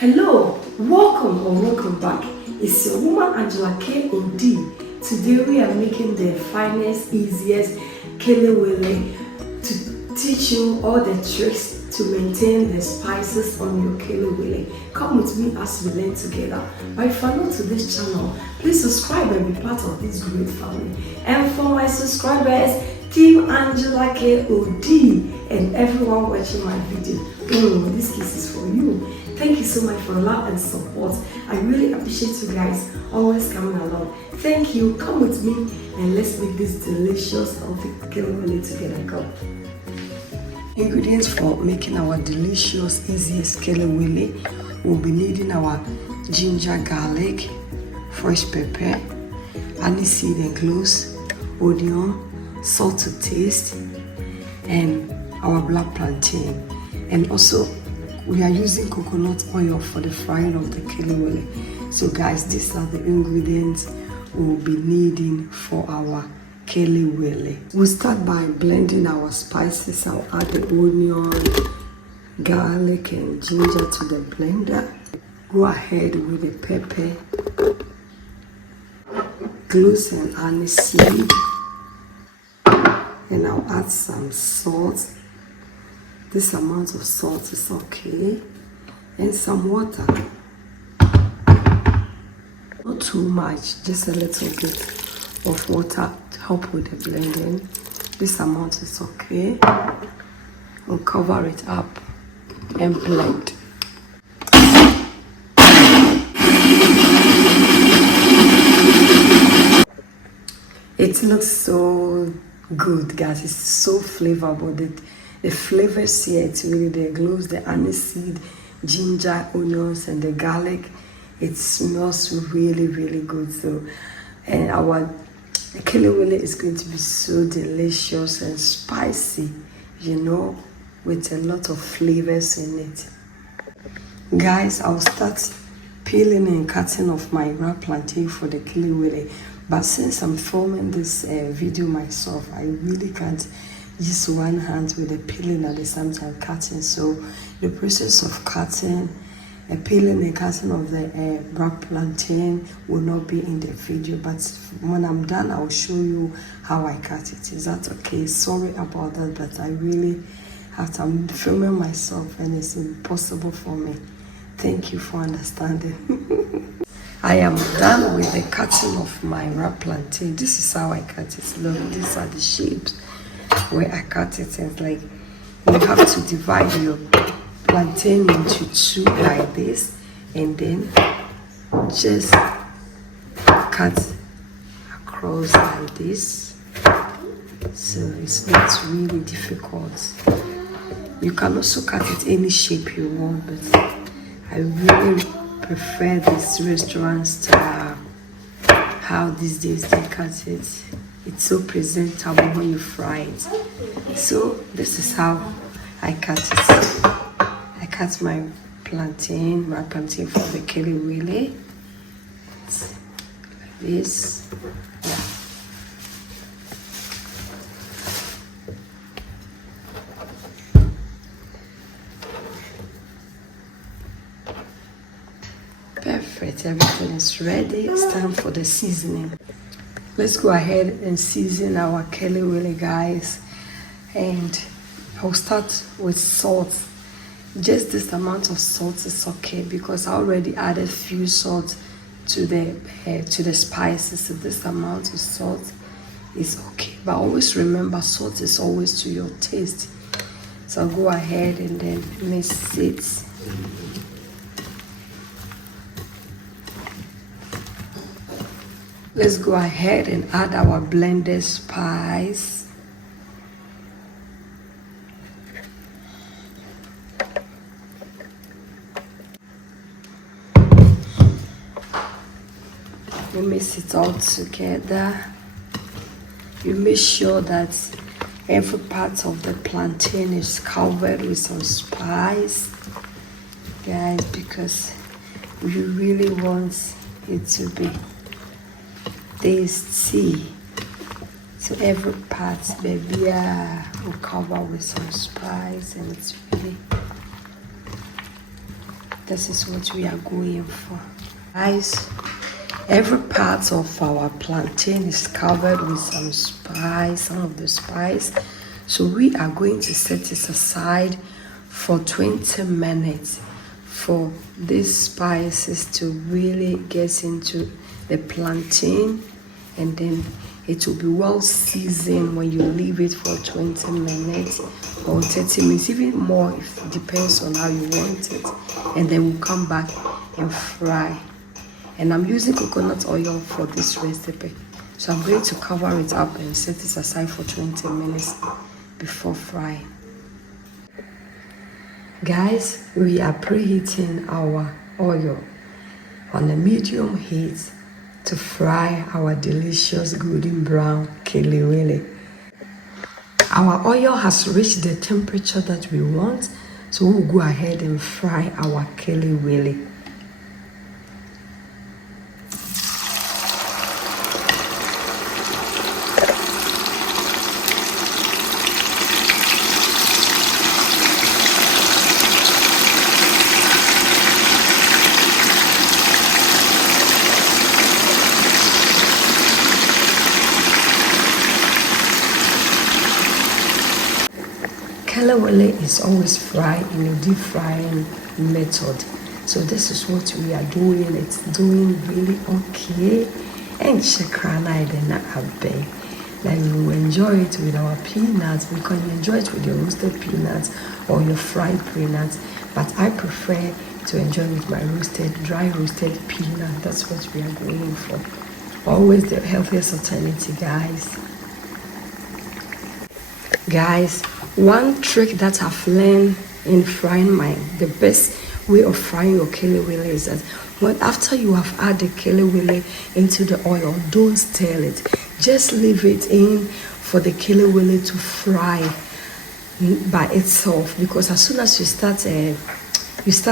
Hello, welcome back. It's your woman Angela K.O.D. Today we are making the finest, easiest Kelewele to teach you all the tricks to maintain the spices on your Kelewele. Come with me as we learn together. But if you're new to this channel, please subscribe and be part of this great family. And for my subscribers, Team Angela K.O.D. and everyone watching my video, this kiss is for you. Thank you so much for love and support. I really appreciate you guys always coming along. Thank you. Come with me and let's make this delicious healthy Kelewele together. Go. Ingredients for making our delicious, easiest Kelewele. We'll be needing our ginger, garlic, fresh pepper, aniseed and cloves, onion, salt to taste, and our black plantain. And also we are using coconut oil for the frying of the Kelewele. So guys, these are the ingredients we'll be needing for our Kelewele. We'll start by blending our spices. I'll add the onion, garlic and ginger to the blender. Go ahead with the pepper, cloves and aniseed, and I'll add some salt. This amount of salt is okay, and some water. Not too much, just a little bit of water to help with the blending. This amount is okay. We'll cover it up and blend. It looks so good, guys. It's so flavorful. The flavors here, it's really the cloves, the aniseed, ginger, onions, and the garlic. It smells really, really good. So, and our Kelewele is going to be so delicious and spicy, you know, with a lot of flavors in it. Guys, I'll start peeling and cutting off my wrap plantain for the Kelewele. But since I'm filming this video myself, I really can't use one hand with the peeling at the same time cutting. So the process of cutting, peeling and cutting of the wrap plantain will not be in the video. But when I'm done, I'll show you how I cut it. Is that okay? Sorry about that, but I really have to. I'm filming myself and it's impossible for me. Thank you for understanding. I am done with the cutting of my wrap plantain. This is how I cut it. Look, these are the shapes where I cut it. It's like you have to divide your plantain into two like this, and then just cut across like this. So it's not really difficult. You can also cut it any shape you want, but I really prefer this restaurant style, how these days they cut it. It's so presentable when you fry it. So this is how I cut it. I cut my plantain for the Kelewele. Like this. Yeah. Perfect, everything is ready. It's time for the seasoning. Let's go ahead and season our Kelewele, guys. And I'll start with salt. Just this amount of salt is okay because I already added few salt to the spices. So this amount of salt is okay. But always remember, salt is always to your taste. So I'll go ahead and then mix it. Let's go ahead and add our blended spice. You mix it all together. You make sure that every part of the plantain is covered with some spice, guys, because we really want it to be tasty. So every part, baby, will cover with some spice, and it's really This is what we are going for. Guys, every part of our plantain is covered with some spice, some of the spice. So we are going to set it aside for 20 minutes for these spices to really get into the plantain, and then it will be well seasoned when you leave it for 20 minutes or 30 minutes, even more, if it depends on how you want it. And then we'll come back and fry. And I'm using coconut oil for this recipe. So I'm going to cover it up and set it aside for 20 minutes before frying. Guys, we are preheating our oil on a medium heat to fry our delicious golden brown kelewele. Our oil has reached the temperature that we want, so we'll go ahead and fry our kelewele. Kelewele is always fried in a deep frying method. So this is what we are doing. It's doing really okay. And shekrana idena abe. Like we will enjoy it with our peanuts. We can enjoy it with your roasted peanuts or your fried peanuts. But I prefer to enjoy with my dry roasted peanut. That's what we are going for. Always the healthiest alternative, guys. Guys, one trick that I've learned in frying the best way of frying your kelewele is that after you have added kelewele into the oil, don't stir it. Just leave it in for the kelewele to fry by itself, because as soon as you start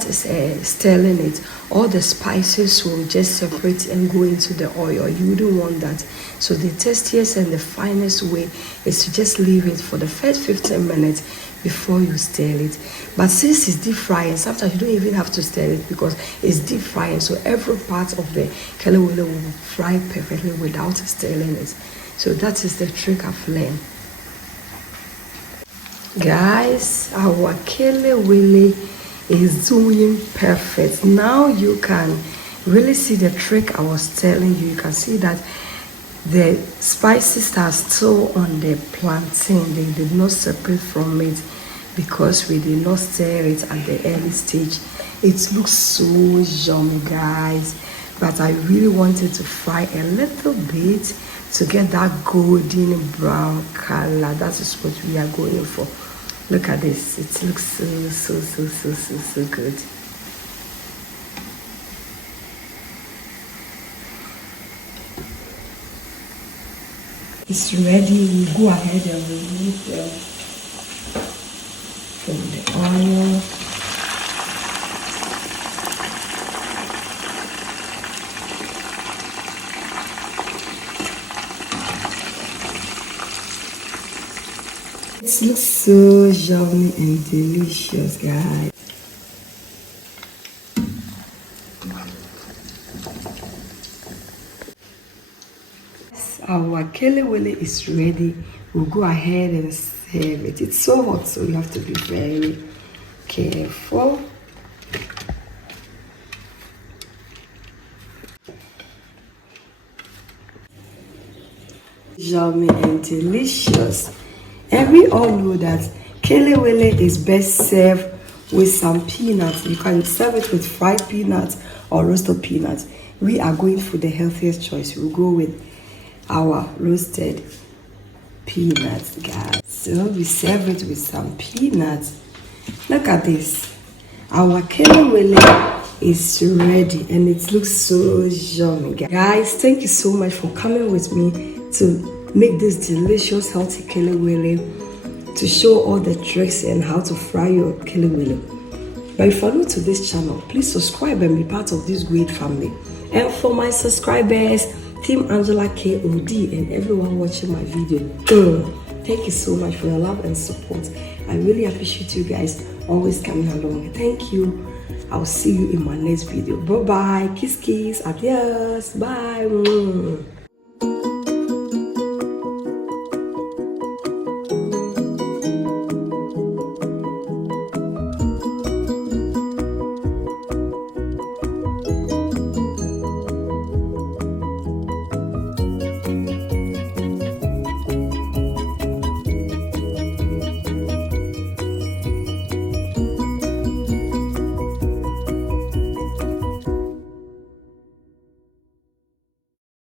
stirring it, all the spices will just separate and go into the oil. You wouldn't want that. So the tastiest and the finest way is to just leave it for the first 15 minutes before you stir it. But since it's deep frying, sometimes you don't even have to stir it because it's deep frying. So every part of the kelewele will fry perfectly without stirring it. So that is the trick I've learned. Guys, our kelewele is doing perfect. Now you can really see the trick I was telling you. You can see that the spices are still on the plantain. They did not separate from it because we did not stir it at the early stage. It looks so yummy, guys, but I really wanted to fry a little bit to get that golden brown color. That is what we are going for. Look at this. It looks so good. It's ready. We go ahead and remove them from the oil. It looks so yummy and delicious, guys. Our kelewele is ready. We'll go ahead and serve it. It's so hot, so you have to be very careful. Yummy and delicious. And we all know that kelewele is best served with some peanuts. You can serve it with fried peanuts or roasted peanuts. We are going for the healthiest choice. We'll go with our roasted peanuts, guys. So we serve it with some peanuts. Look at this. Our kelewele is ready and it looks so yummy, guys. Thank you so much for coming with me to make this delicious healthy kelewele, to show all the tricks and how to fry your kelewele. But if you're new to this channel, please subscribe and be part of this great family. And for my subscribers, Team Angela KOD and everyone watching my video, thank you so much for your love and support. I really appreciate you guys always coming along. Thank you. I'll see you in my next video. Bye bye. Kiss kiss. Adios. Bye.